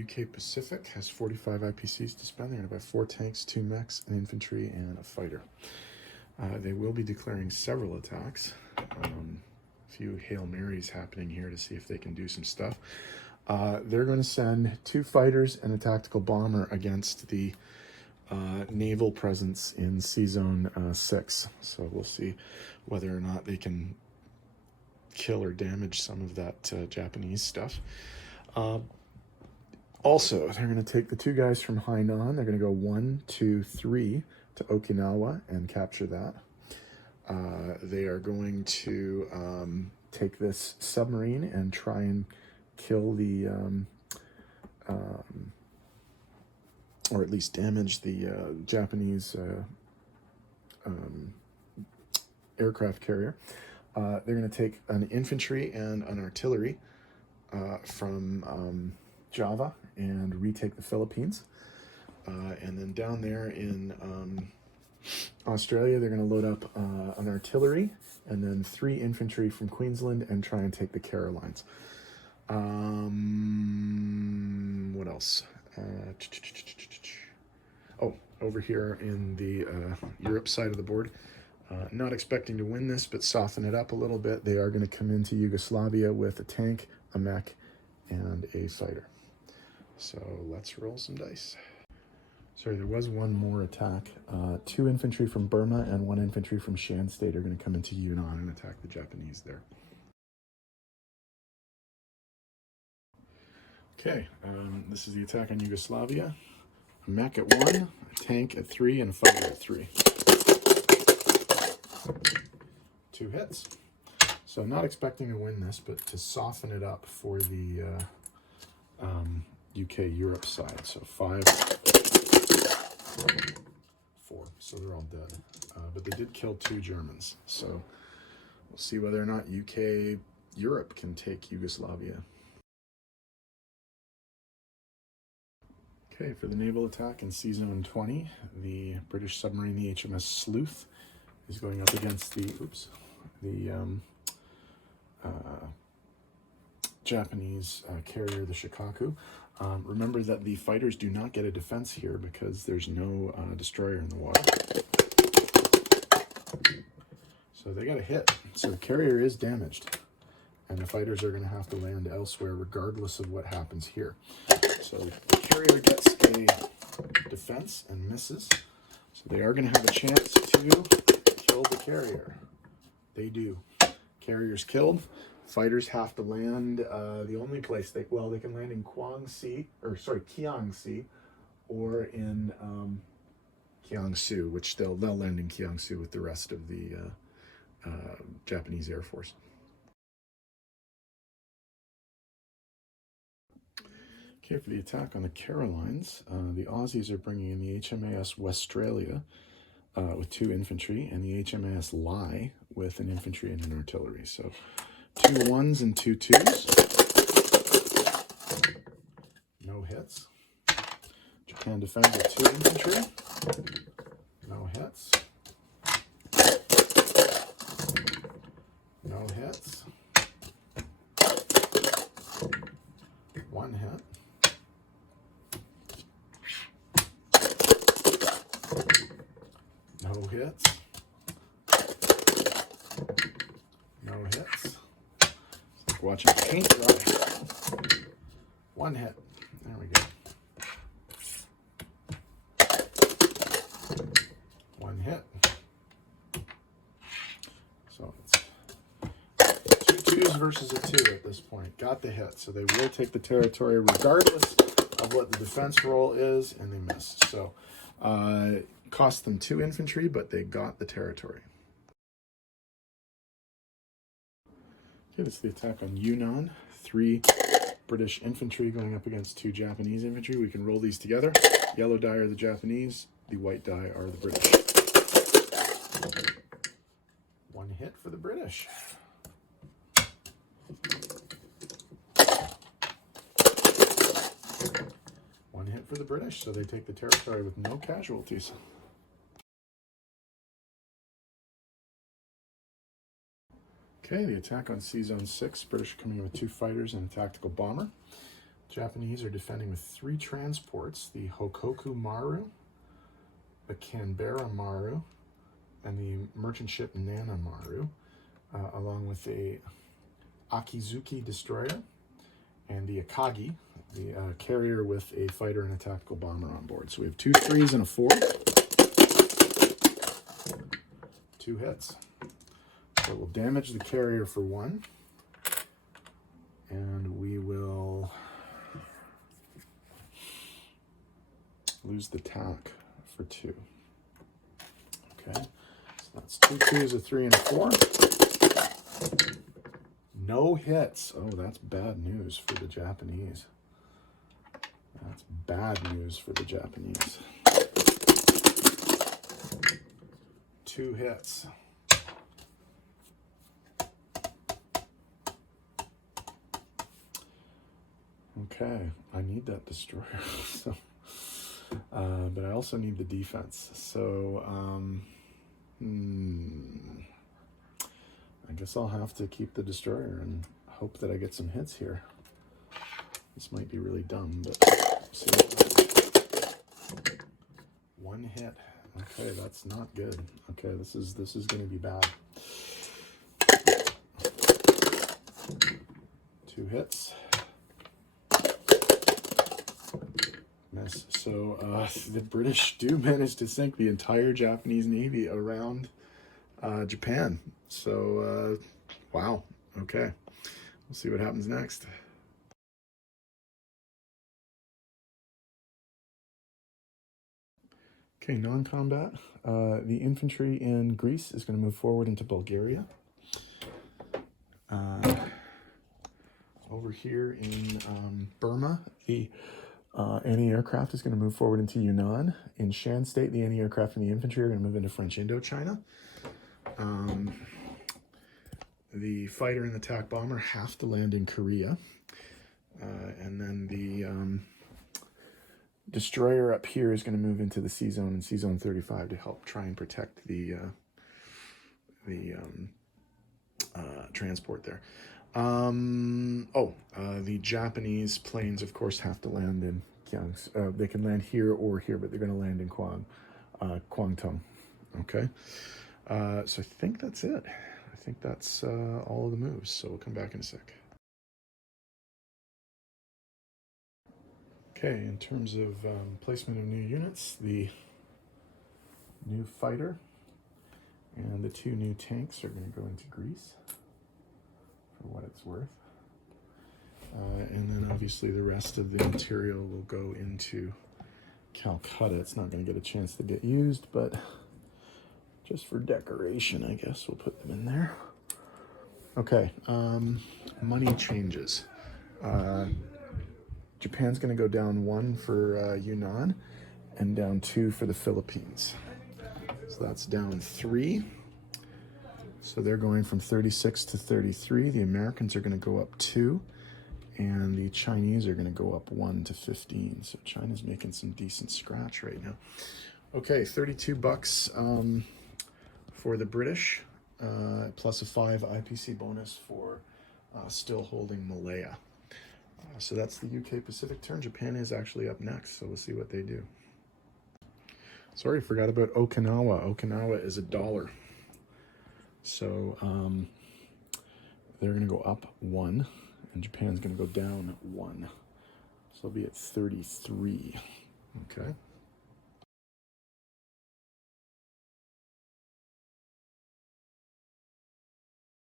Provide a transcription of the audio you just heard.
UK Pacific has 45 IPCs to spend. They're going to buy 4 tanks, 2 mechs, an infantry, and a fighter. They will be declaring several attacks. A few Hail Marys happening here to see if they can do some stuff. They're going to send 2 fighters and a tactical bomber against the naval presence in Sea Zone 6. So we'll see whether or not they can kill or damage some of that Japanese stuff. Also, they're going to take the 2 guys from Hainan. They're going to go 1, 2, 3 to Okinawa and capture that. They are going to take this submarine and try and kill the, or at least damage the Japanese aircraft carrier. They're going to take an infantry and an artillery from Java and retake the Philippines. And then down there in Australia, they're going to load up an artillery and then 3 infantry from Queensland and try and take the Carolines. What else? Oh, over here in the Europe side of the board, not expecting to win this, but soften it up a little bit. They are going to come into Yugoslavia with a tank, a mech, and a fighter. So let's roll some dice. Sorry, there was one more attack. 2 infantry from Burma and 1 infantry from Shan State are going to come into Yunnan and attack the Japanese there. Okay, this is the attack on Yugoslavia. A mech at 1, a tank at 3, and a fighter at 3. 2 hits. So not expecting to win this, but to soften it up for the UK Europe side. So 5, 4. So they're all dead. But they did kill 2 Germans. So we'll see whether or not UK Europe can take Yugoslavia. Okay, for the naval attack in Sea Zone 20, the British submarine, the HMS Sleuth, is going up against the Japanese carrier, the Shikaku. Remember that the fighters do not get a defense here because there's no destroyer in the water. So they got a hit. So the carrier is damaged, and the fighters are going to have to land elsewhere regardless of what happens here. So the carrier gets a defense and misses. So they are going to have a chance to kill the carrier. They do. Carrier's killed. Fighters have to land the only place they can land in Kiangsi, or in Kiangsu, which they'll land in Kiangsu with the rest of the Japanese Air Force. Okay, for the attack on the Carolines, the Aussies are bringing in the HMAS Westralia with 2 infantry and the HMAS Lai with an infantry and an artillery. So 2 1s and 2 2s. No hits. Japan defends with 2 infantry. No hits. No hits. 1 hit. No hits. No hits. It's like watching paint dry. 1 hit. There we go. 1 hit. So it's 2 2s versus a 2 at this point. Got the hit. So they will take the territory regardless of what the defense roll is, and they miss. So cost them 2 infantry, but they got the territory. Okay, this is the attack on Yunnan. 3 British infantry going up against 2 Japanese infantry. We can roll these together. Yellow die are the Japanese, the white die are the British. 1 hit for the British. 1 hit for the British, so they take the territory with no casualties. Okay, the attack on Sea Zone 6. British coming in with 2 fighters and a tactical bomber. Japanese are defending with 3 transports, the Hokoku Maru, the Canberra Maru, and the merchant ship Nana Maru, along with a Akizuki destroyer and the Akagi, the carrier with a fighter and a tactical bomber on board. So we have 2 3s and a 4. 2 hits. So we'll damage the carrier for 1, and we will lose the tack for 2. Okay, so that's 2 2s, a 3, and a 4. No hits. Oh, that's bad news for the Japanese. That's bad news for the Japanese. 2 hits. Okay, I need that destroyer. So, but I also need the defense. So, I guess I'll have to keep the destroyer and hope that I get some hits here. This might be really dumb, but see what happens. 1 hit. Okay, that's not good. Okay, this is going to be bad. 2 hits. Miss. So the British do manage to sink the entire Japanese Navy around Japan. So, wow. Okay. We'll see what happens next. Okay, non-combat. The infantry in Greece is going to move forward into Bulgaria. Over here in Burma, the anti-aircraft is going to move forward into Yunnan. In Shan State, the anti-aircraft and the infantry are going to move into French Indochina. The fighter and the attack bomber have to land in Korea. And then the destroyer up here is going to move into the C zone and C zone 35 to help try and protect the transport there. The Japanese planes, of course, have to land in Gyeongsang. They can land here or here, but they're going to land in Kwangtung. Okay. So I think that's it. I think that's all of the moves. So we'll come back in a sec. Okay, in terms of placement of new units, the new fighter and the 2 new tanks are going to go into Greece, for what it's worth. And then obviously the rest of the material will go into Calcutta. It's not going to get a chance to get used, but just for decoration, I guess we'll put them in there. Okay, money changes. Japan's going to go down 1 for Yunnan and down 2 for the Philippines. So that's down 3. So they're going from 36 to 33. The Americans are going to go up 2. And the Chinese are going to go up 1 to 15. So China's making some decent scratch right now. Okay, $32 for the British, plus a 5 IPC bonus for still holding Malaya. So that's the UK Pacific turn. Japan is actually up next, so we'll see what they do. Sorry, forgot about Okinawa. Okinawa is $1. So they're going to go up 1, and Japan's going to go down 1. So they'll be at 33. Okay.